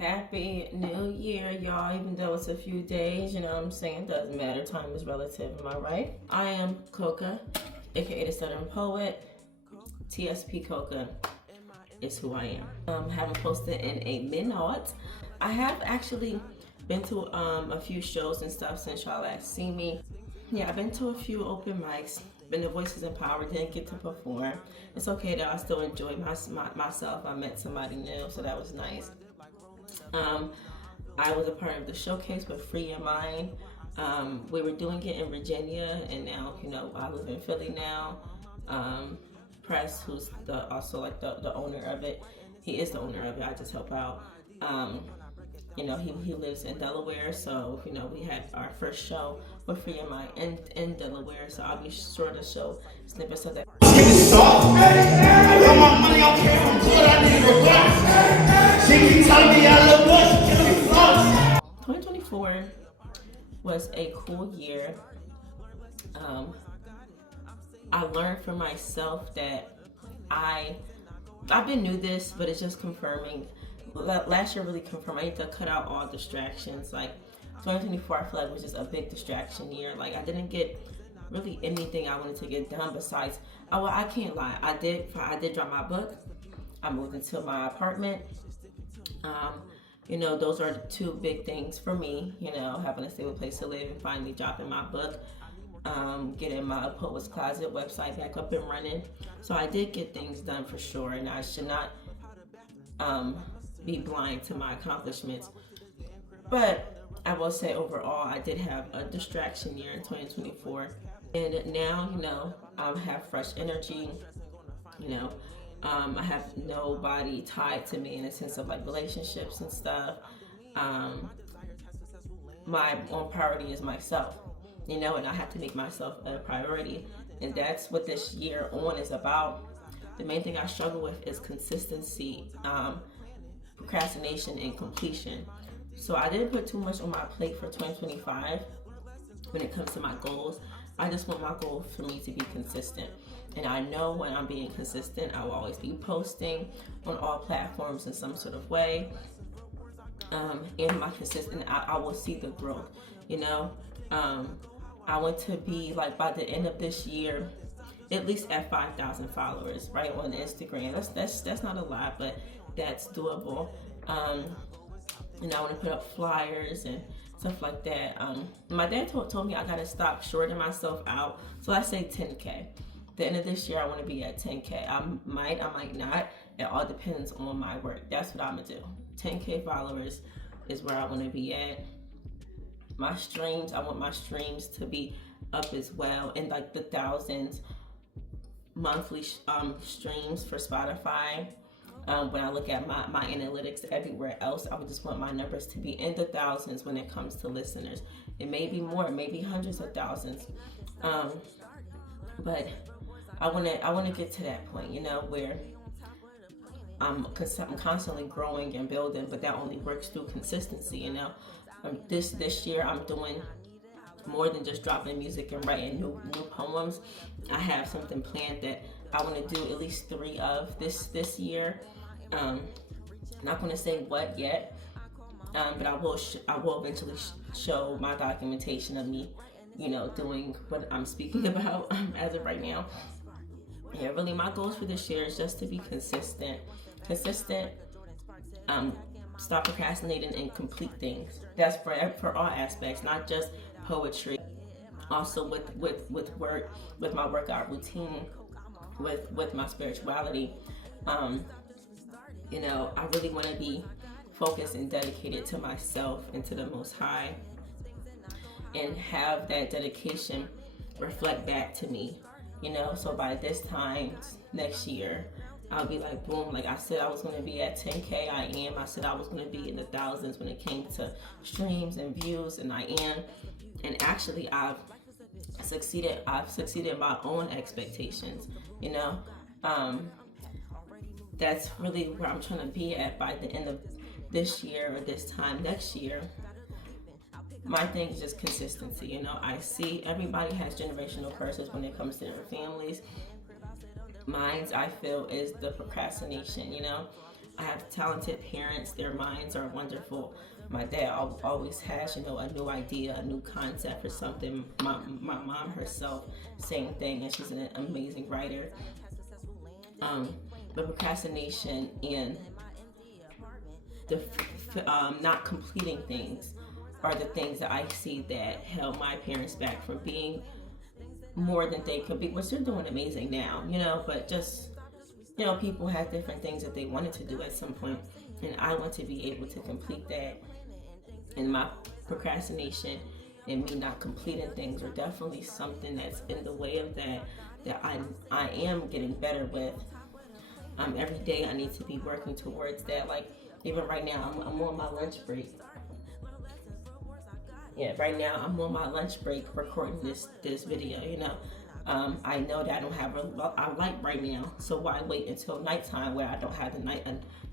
Happy New Year, y'all. Even though it's a few days, you know what I'm saying? Doesn't matter. Time is relative, am I right? I am Coca, aka the Southern Poet. TSP Coca is who I am. Haven't posted in a minute. I have actually been to a few shows and stuff since y'all last seen me. Yeah, I've been to a few open mics. Been to Voices in Power, didn't get to perform. It's okay though, I still enjoyed myself. I met somebody new, so that was nice. I was a part of the showcase with Free Your Mind. We were doing it in Virginia, and now, you know, I live in Philly now. Press, who's also like the owner of it, he is the owner of it, I just help out. You know, he lives in Delaware, so, you know, we had our first show with Free Your Mind in Delaware, so I'll be sure to show snippets of that. I want my money, I don't care if I'm good, I need a glass. She keep telling me I look good, she give me flowers. 2024 was a cool year. I learned for myself that I've been new this, but it's just confirming. Last year really confirmed I need to cut out all distractions. Like 2024, I feel like was just a big distraction year. Like I didn't get really anything I wanted to get done besides. Oh, well, I can't lie. I did drop my book. I moved into my apartment. You know, those are the two big things for me. You know, having a stable place to live and finally dropping my book. Getting my Poet's Closet website back up and running. So I did get things done for sure, and I should not be blind to my accomplishments. But I will say overall, I did have a distraction year in 2024. And now, you know, I have fresh energy. You know, I have nobody tied to me in a sense of like relationships and stuff. My own priority is myself. You know, and I have to make myself a priority. And that's what this year on is about. The main thing I struggle with is consistency, procrastination, and completion. So I didn't put too much on my plate for 2025 when it comes to my goals. I just want my goal for me to be consistent. And I know when I'm being consistent, I will always be posting on all platforms in some sort of way. And my consistent, I will see the growth, you know. I want to be like by the end of this year, at least at 5,000 followers, right, on Instagram. That's not a lot, but that's doable. And I want to put up flyers and stuff like that. My dad told me I gotta stop shorting myself out. So I say 10K. The end of this year, I want to be at 10K. I might not. It all depends on my work. That's what I'm gonna do. 10K followers is where I want to be at. My streams, I want my streams to be up as well in like the thousands monthly streams for Spotify. When I look at my analytics everywhere else, I would just want my numbers to be in the thousands when it comes to listeners. It may be more, maybe hundreds of thousands. But I want to get to that point, you know, where I'm constantly growing and building, but that only works through consistency, you know. This year I'm doing more than just dropping music and writing new poems. I have something planned that I want to do at least 3 of this year. Not going to say what yet, but I will eventually show my documentation of me, you know, doing what I'm speaking about as of right now. Yeah, really, my goals for this year is just to be consistent. Stop procrastinating and complete things. That's for all aspects, not just poetry. Also with work, with my workout routine, with my spirituality. You know, I really want to be focused and dedicated to myself and to the Most High, and have that dedication reflect back to me. You know, so by this time next year, I'll be like, boom, like I said I was going to be at 10K, I am. I said I was going to be in the thousands when it came to streams and views, and I am. And actually, I've succeeded in my own expectations, you know. That's really where I'm trying to be at by the end of this year or this time next year. My thing is just consistency, you know. I see everybody has generational curses when it comes to their families. Mine's, I feel, is the procrastination, you know. I have talented parents. Their minds are wonderful. My dad always has, you know, a new idea, a new concept for something. My mom herself, same thing, and she's an amazing writer. But procrastination and the not completing things are the things that I see that held my parents back from being more than they could be, which they're doing amazing now, you know, but just, you know, people have different things that they wanted to do at some point, and I want to be able to complete that. And my procrastination and me not completing things are definitely something that's in the way of that I am getting better with. Every day I need to be working towards that. Like even right now, I'm on my lunch break. Yeah, right now I'm on my lunch break recording this video. You know, I know that I don't have a light right now, so why wait until nighttime where I don't have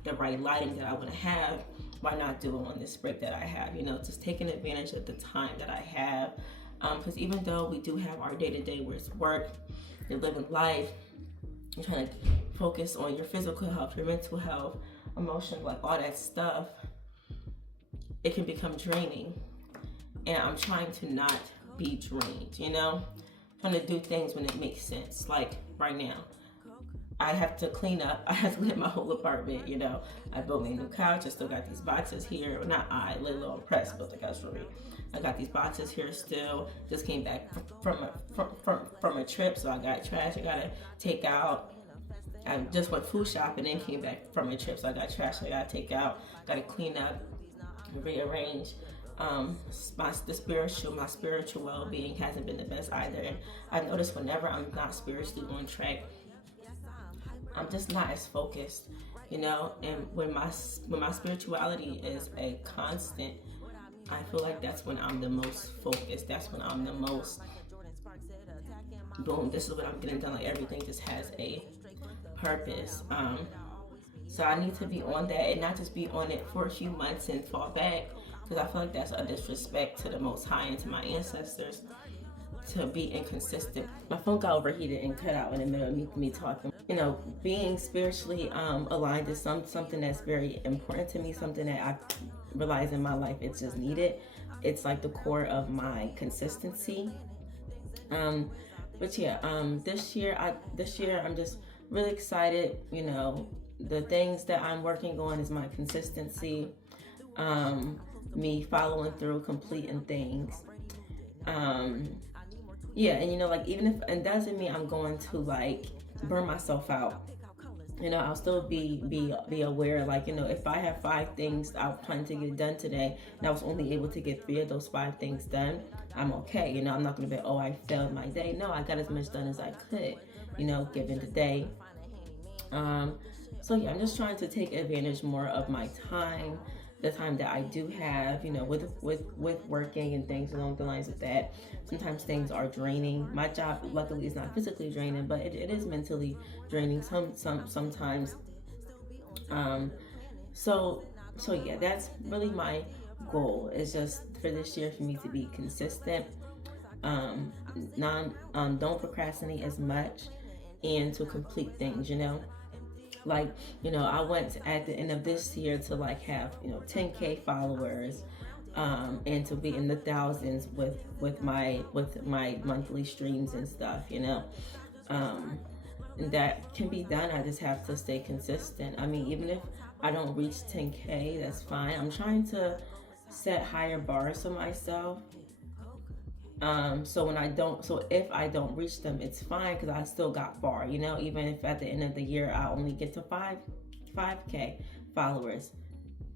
the right lighting that I want to have? Why not do it on this break that I have? You know, just taking advantage of the time that I have. Because even though we do have our day-to-day where it's work, you're living life, you're trying to focus on your physical health, your mental health, emotion, like all that stuff, it can become draining. And I'm trying to not be drained, you know? I'm trying to do things when it makes sense. Like right now, I have to clean up. I have to clean my whole apartment, you know? I built me a new couch. I still got these boxes here. Well, not I, Lilo and Press built the couch for me. I got these boxes here still. Just came back from a trip, so I got trash I gotta take out. I just went food shopping and then came back from a trip, so I got trash I gotta take out. Gotta clean up, rearrange. My spiritual well-being hasn't been the best either, and I noticed whenever I'm not spiritually on track, I'm just not as focused, you know. And when my spirituality is a constant, I feel like that's when I'm the most focused. That's when I'm the most boom. This is what I'm getting done. Like everything just has a purpose. So I need to be on that and not just be on it for a few months and fall back, because I feel like that's a disrespect to the Most High and to my ancestors to be inconsistent. My phone got overheated and cut out in the middle of me talking. You know, being spiritually aligned is something that's very important to me, something that I realize in my life it's just needed. It's like the core of my consistency. But yeah, this year I'm just really excited. You know, the things that I'm working on is my consistency, me following through, completing things. Yeah, and you know, like even if it doesn't mean I'm going to like burn myself out. You know, I'll still be aware. Like, you know, if I have 5 things I plan to get done today, and I was only able to get 3 of those 5 things done, I'm okay. You know, I'm not gonna be, oh, I failed my day. No, I got as much done as I could. You know, given the day. So yeah, I'm just trying to take advantage more of my time, the time that I do have, you know, with working and things along the lines of that. Sometimes things are draining. My job, luckily, is not physically draining, but it is mentally draining sometimes. So yeah, that's really my goal. Is just for this year for me to be consistent, don't procrastinate as much, and to complete things. You know. Like, you know, I went at the end of this year to like have, you know, 10K followers, and to be in the thousands with my monthly streams and stuff, you know. And that can be done. I just have to stay consistent. I mean, even if I don't reach 10K, that's fine. I'm trying to set higher bars for myself. So if I don't reach them, it's fine, because I still got far, you know. Even if at the end of the year I only get to 5K followers,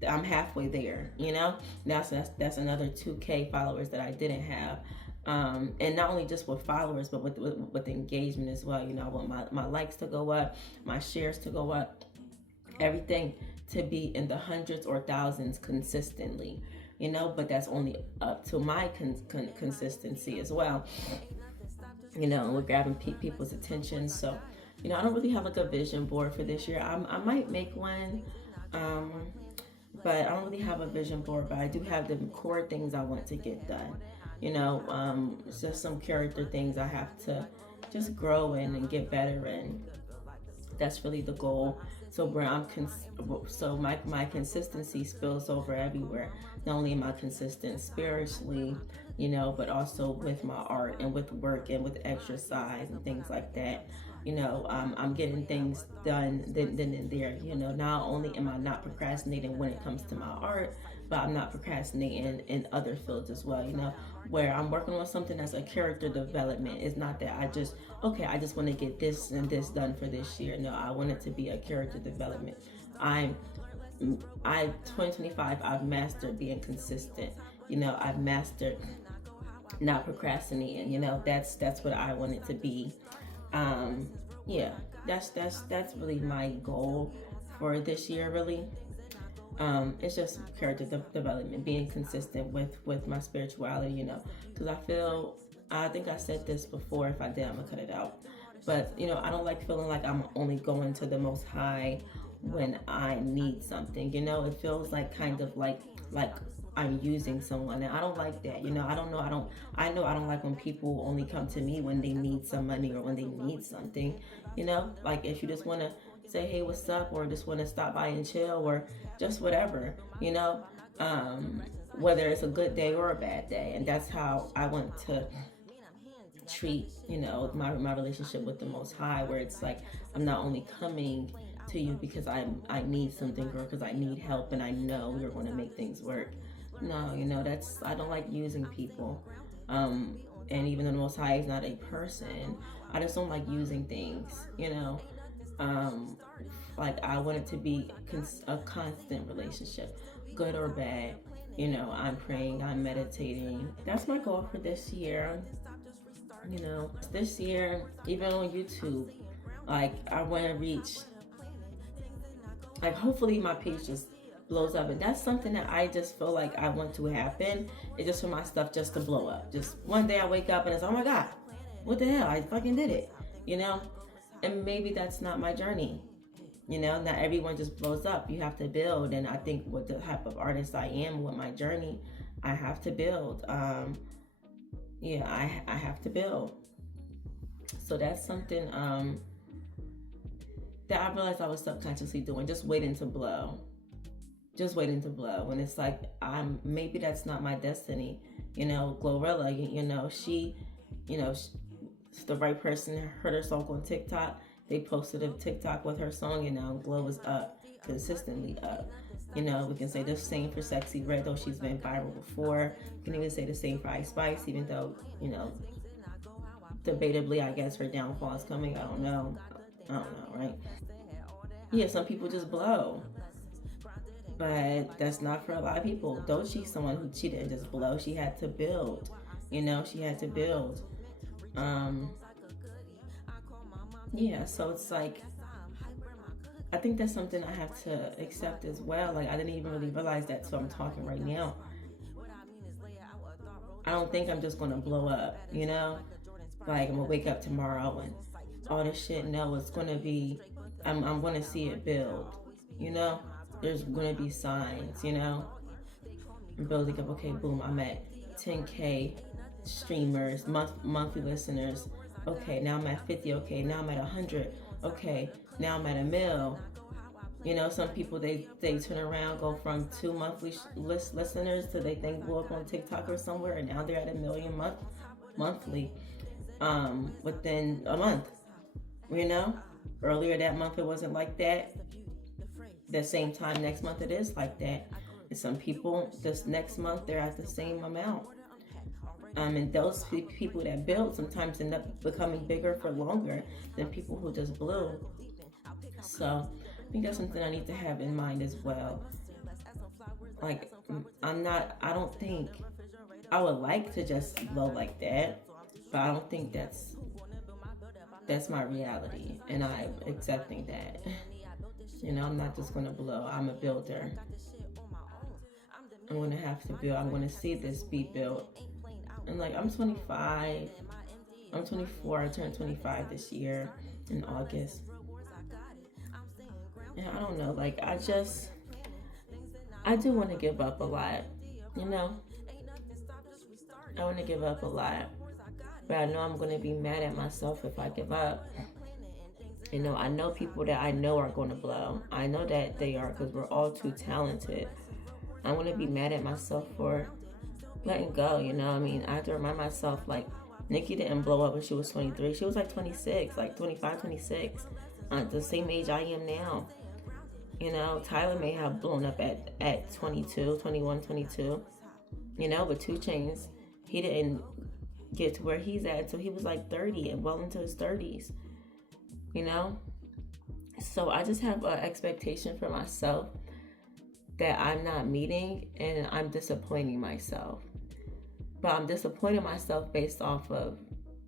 I'm halfway there, you know. That's another 2K followers that I didn't have. And not only just with followers, but with engagement as well. You know, I want my likes to go up, my shares to go up, everything to be in the hundreds or thousands consistently. You know, but that's only up to my consistency as well. You know, we're grabbing people's attention. So, you know, I don't really have like a vision board for this year. I might make one, but I don't really have a vision board. But I do have the core things I want to get done. You know, it's just some character things I have to just grow in and get better in. That's really the goal So where so my consistency spills over everywhere. Not only am I consistent spiritually, but also with my art and with work and with exercise and things like that. I'm getting things done then and there. Not only am I not procrastinating when it comes to my art, but I'm not procrastinating in other fields as well. Where I'm working on something as a character development. It's not that I just want to get this and this done for this year. No, I want it to be a character development. I 2025, I've mastered being consistent. I've mastered not procrastinating. That's what I want it to be. Yeah, that's really my goal for this year. Really, it's just character development, being consistent with my spirituality. Because I think I said this before. If I did, I'm gonna cut it out. But I don't like feeling like I'm only going to the Most High when I need something. It feels like kind of like I'm using someone, and I don't like that. I know I don't like when people only come to me when they need some money or when they need something. Like if you just want to say, hey, what's up, or just want to stop by and chill, or just whatever, whether it's a good day or a bad day. And that's how I want to treat, my relationship with the Most High, where it's like I'm not only coming to you because I need something, or because I need help and I know you're going to make things work. No, I don't like using people. And even though the Most High is not a person, I just don't like using things, like I want it to be a constant relationship, good or bad. I'm praying, I'm meditating. That's my goal for this year. This year, even on YouTube, like I want to reach, like hopefully my page just blows up. And that's something that I just feel like I want to happen. It's just for my stuff just to blow up. Just one day I wake up and it's, oh my God, what the hell? I fucking did it, And maybe that's not my journey. Not everyone just blows up. You have to build. And I think with the type of artist I am, with my journey, I have to build. I have to build. So that's something that I realized I was subconsciously doing, just waiting to blow. When it's like, maybe that's not my destiny. Glorilla, she's the right person, heard her song on TikTok. They posted a TikTok with her song, and now Glow is up, consistently up. We can say the same for Sexy Red, though she's been viral before. We can even say the same for Ice Spice, even though, debatably, I guess her downfall is coming. I don't know, right? Yeah, some people just blow. But that's not for a lot of people. Doechi's someone who she didn't just blow. She had to build. She had to build. So it's like, I think that's something I have to accept as well. Like I didn't even really realize that till I'm talking right now. I don't think I'm just gonna blow up, Like I'm gonna wake up tomorrow and all this shit. No, it's gonna be, I'm gonna see it build, There's gonna be signs, I'm building up, okay, boom, I'm at 10K streamers, monthly listeners. Okay, now I'm at 50. Okay, now I'm at 100. Okay, now I'm at 1 mil. Some people, they turn around, go from 2 monthly listeners to they think blow up on TikTok or somewhere, and now they're at 1 million monthly within a month. Earlier that month it wasn't like that. The same time next month it is like that. And some people this next month they're at the same amount. And those people that build sometimes end up becoming bigger for longer than people who just blew. So I think that's something I need to have in mind as well. Like I don't think I would like to just blow like that, but I don't think that's my reality, and I'm accepting that. I'm not just gonna blow. I'm a builder. I'm gonna have to build. I'm gonna see this be built. And like I'm 25, I'm 24. I turned 25 this year in August. And I don't know, like I do want to give up a lot, I want to give up a lot, but I know I'm going to be mad at myself if I give up. You know, I know people that I know are going to blow. I know that they are, because we're all too talented. I'm going to be mad at myself for letting go, you know. I mean, I have to remind myself, like, Nicki didn't blow up when she was 23. She was like 26, like 25, 26, the same age I am now. You know, Tyler may have blown up at 22, 21, 22. You know, but 2 Chainz, he didn't get to where he's at until he was like 30 and well into his 30s. You know? So I just have an expectation for myself that I'm not meeting, and I'm disappointing myself. But I'm disappointing myself based off of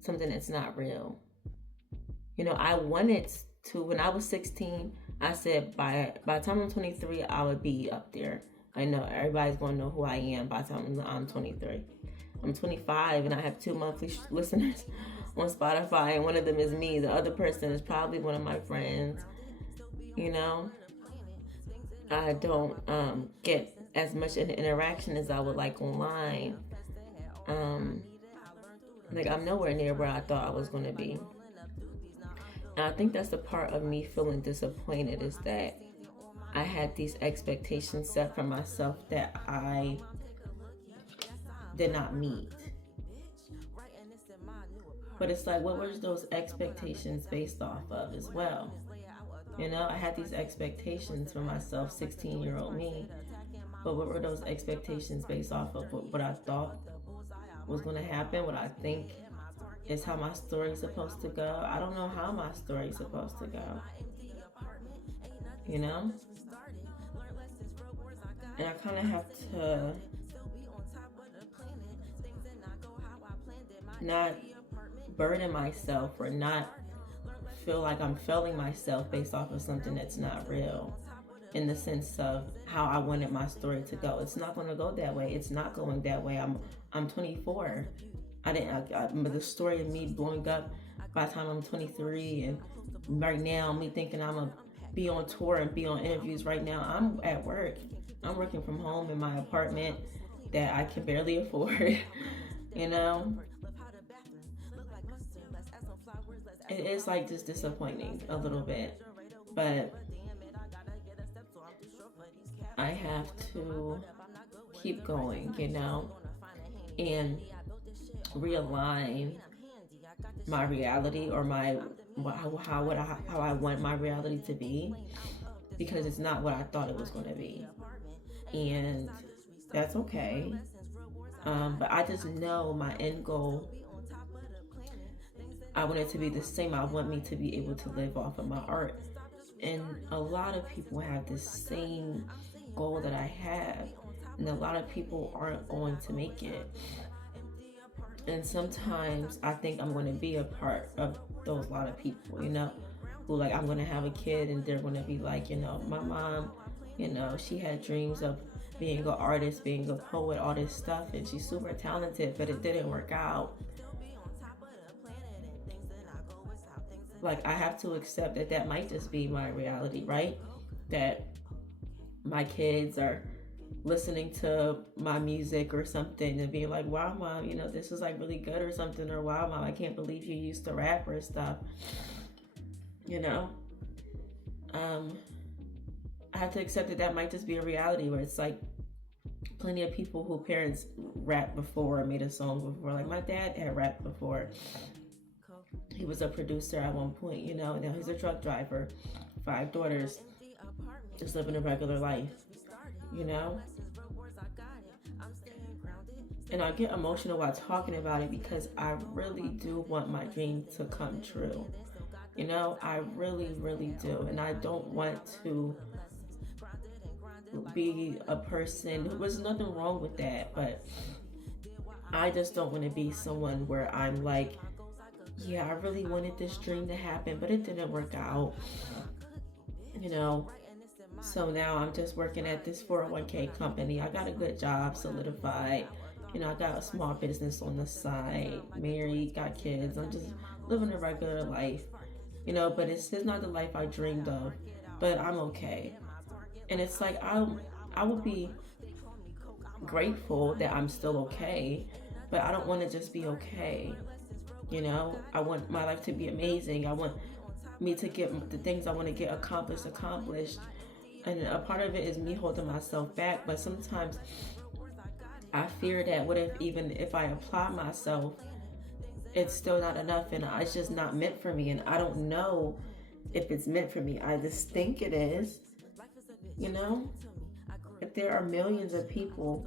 something that's not real. You know, I wanted to, when I was 16, I said by the time I'm 23, I would be up there. I know everybody's going to know who I am by the time I'm 23. I'm 25 and I have 2 monthly listeners on Spotify, and one of them is me. The other person is probably one of my friends. You know, I don't get as much interaction as I would like online. Like, I'm nowhere near where I thought I was going to be. And I think that's the part of me feeling disappointed, is that I had these expectations set for myself that I did not meet. But it's like, what were those expectations based off of as well? You know, I had these expectations for myself, 16-year-old me. But what were those expectations based off of? What I thought was going to happen, what I think is how my story's supposed to go. I don't know how my story's supposed to go. You know? And I kind of have to not burden myself or not feel like I'm failing myself based off of something that's not real, in the sense of how I wanted my story to go. It's not going to go that way. It's not going that way. I'm 24. The story of me blowing up by the time I'm 23, and right now me thinking I'm gonna be on tour and be on interviews. Right now I'm at work. I'm working from home in my apartment that I can barely afford. You know, it is like just disappointing a little bit, but I have to keep going, you know, and realign my reality, or how I want my reality to be, because it's not what I thought it was going to be, and that's okay. But I just know my end goal, I want it to be the same. I want me to be able to live off of my art, and a lot of people have the same goal that I have, and a lot of people aren't going to make it. And sometimes I think I'm going to be a part of those lot of people, you know, who, like, I'm going to have a kid and they're going to be like, you know, my mom, you know, she had dreams of being an artist, being a poet, all this stuff, and she's super talented, but it didn't work out. Like, I have to accept that that might just be my reality, right? That my kids are listening to my music or something and being like, wow, mom, you know, this is like really good or something, or wow, mom, I can't believe you used to rap or stuff, you know. I have to accept that that might just be a reality, where it's like plenty of people who parents rapped before or made a song before. Like, my dad had rapped before. He was a producer at one point, you know. Now he's a truck driver, 5 daughters, just living a regular life, you know. And I get emotional while talking about it, because I really do want my dream to come true. You know, I really, really do. And I don't want to be a person who, there's nothing wrong with that, but I just don't want to be someone where I'm like, yeah, I really wanted this dream to happen, but it didn't work out, you know. So now I'm just working at this 401k company. I got a good job solidified. You know, I got a small business on the side, married, got kids. I'm just living a regular life, you know, but it's not the life I dreamed of, but I'm okay. And it's like, I would be grateful that I'm still okay, but I don't want to just be okay. You know, I want my life to be amazing. I want me to get the things I want to get accomplished. And a part of it is me holding myself back. But sometimes I fear that what if even if I apply myself, it's still not enough and it's just not meant for me. And I don't know if it's meant for me. I just think it is. You know? If there are millions of people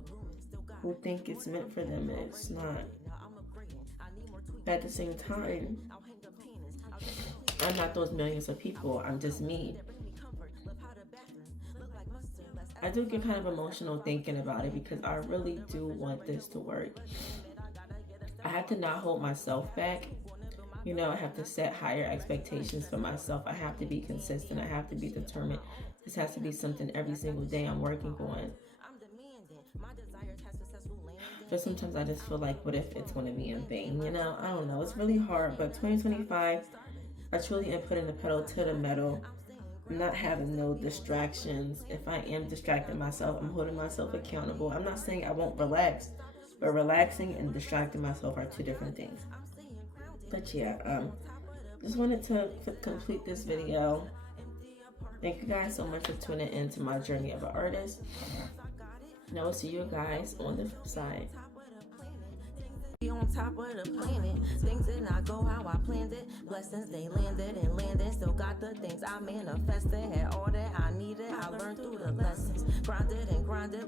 who think it's meant for them and it's not. At the same time, I'm not those millions of people. I'm just me. I do get kind of emotional thinking about it because I really do want this to work. I have to not hold myself back. You know, I have to set higher expectations for myself. I have to be consistent. I have to be determined. This has to be something every single day I'm working on. But sometimes I just feel like, what if it's going to be in vain? You know, I don't know. It's really hard. But 2025, I truly am putting the pedal to the metal. I'm not having no distractions. If I am distracting myself, I'm holding myself accountable. I'm not saying I won't relax, but relaxing and distracting myself are two different things. But yeah, just wanted to complete this video. Thank you guys so much for tuning in to my journey of an artist. And I will see you guys on the flip side. On top of the planet, things did not go how I planned it. Blessings they landed and landed. Still got the things I manifested. Had all that I needed. I learned through the lessons. Grinded and grinded.